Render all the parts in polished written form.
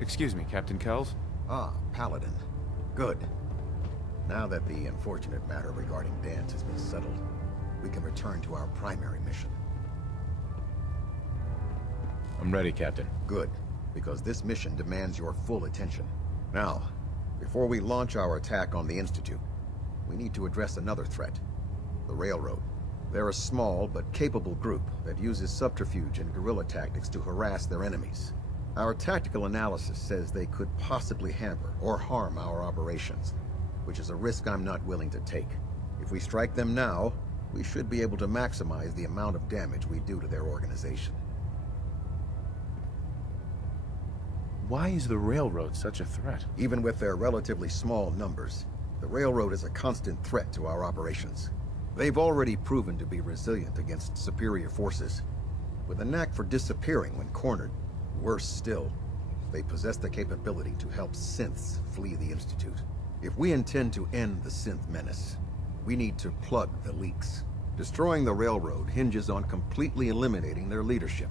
Excuse me, Captain Kells? Ah, Paladin. Good. Now that the unfortunate matter regarding Dance has been settled, we can return to our primary mission. I'm ready, Captain. Good, because this mission demands your full attention. Now, before we launch our attack on the Institute, we need to address another threat. The Railroad. They're a small but capable group that uses subterfuge and guerrilla tactics to harass their enemies. Our tactical analysis says they could possibly hamper or harm our operations, which is a risk I'm not willing to take. If we strike them now, we should be able to maximize the amount of damage we do to their organization. Why is the Railroad such a threat? Even with their relatively small numbers, the Railroad is a constant threat to our operations. They've already proven to be resilient against superior forces, with a knack for disappearing when cornered. Worse still, they possess the capability to help synths flee the Institute. If we intend to end the synth menace, we need to plug the leaks. Destroying the Railroad hinges on completely eliminating their leadership.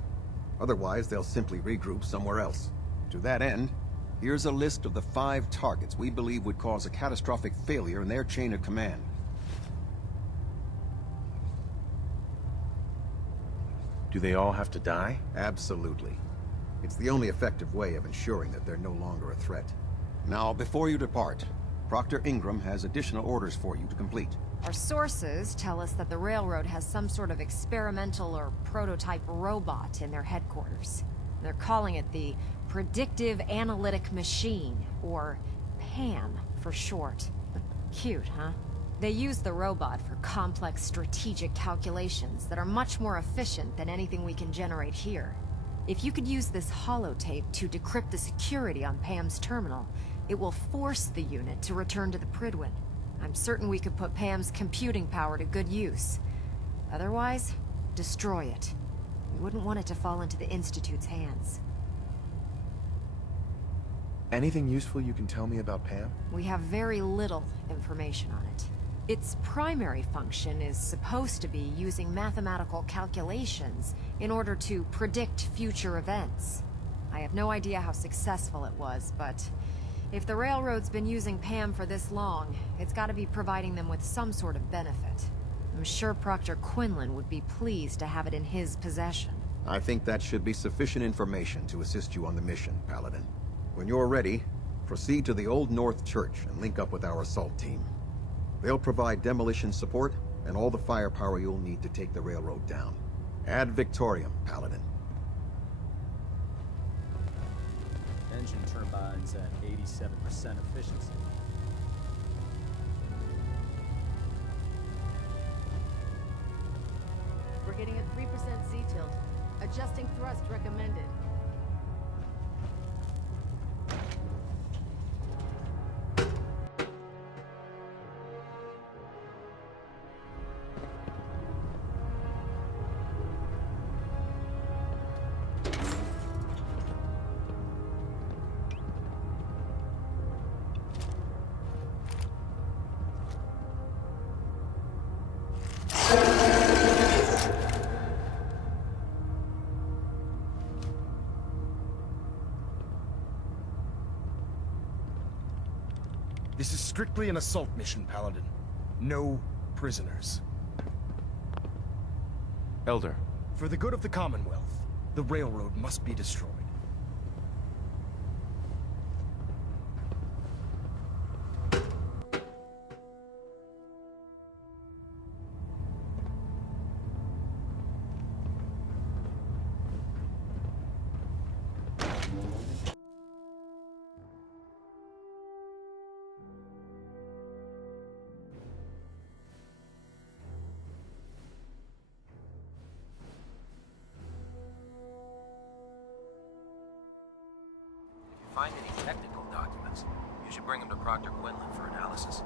Otherwise, they'll simply regroup somewhere else. To that end, here's a list of the 5 targets we believe would cause a catastrophic failure in their chain of command. Do they all have to die? Absolutely. It's the only effective way of ensuring that they're no longer a threat. Now, before you depart, Proctor Ingram has additional orders for you to complete. Our sources tell us that the Railroad has some sort of experimental or prototype robot in their headquarters. They're calling it the Predictive Analytic Machine, or PAM for short. Cute, huh? They use the robot for complex strategic calculations that are much more efficient than anything we can generate here. If you could use this holotape to decrypt the security on Pam's terminal, it will force the unit to return to the Prydwen. I'm certain we could put Pam's computing power to good use. Otherwise, destroy it. We wouldn't want it to fall into the Institute's hands. Anything useful you can tell me about Pam? We have very little information on it. Its primary function is supposed to be using mathematical calculations in order to predict future events. I have no idea how successful it was, but if the Railroad's been using Pam for this long, it's got to be providing them with some sort of benefit. I'm sure Proctor Quinlan would be pleased to have it in his possession. I think that should be sufficient information to assist you on the mission, Paladin. When you're ready, proceed to the Old North Church and link up with our assault team. They'll provide demolition support and all the firepower you'll need to take the Railroad down. Ad Victoriam, Paladin. Engine turbines at 87% efficiency. We're getting a 3% Z-tilt. Adjusting thrust recommended. This is strictly an assault mission, Paladin. No prisoners. Elder. For the good of the Commonwealth, the Railroad must be destroyed. Find any technical documents, you should bring them to Proctor Quinlan for analysis.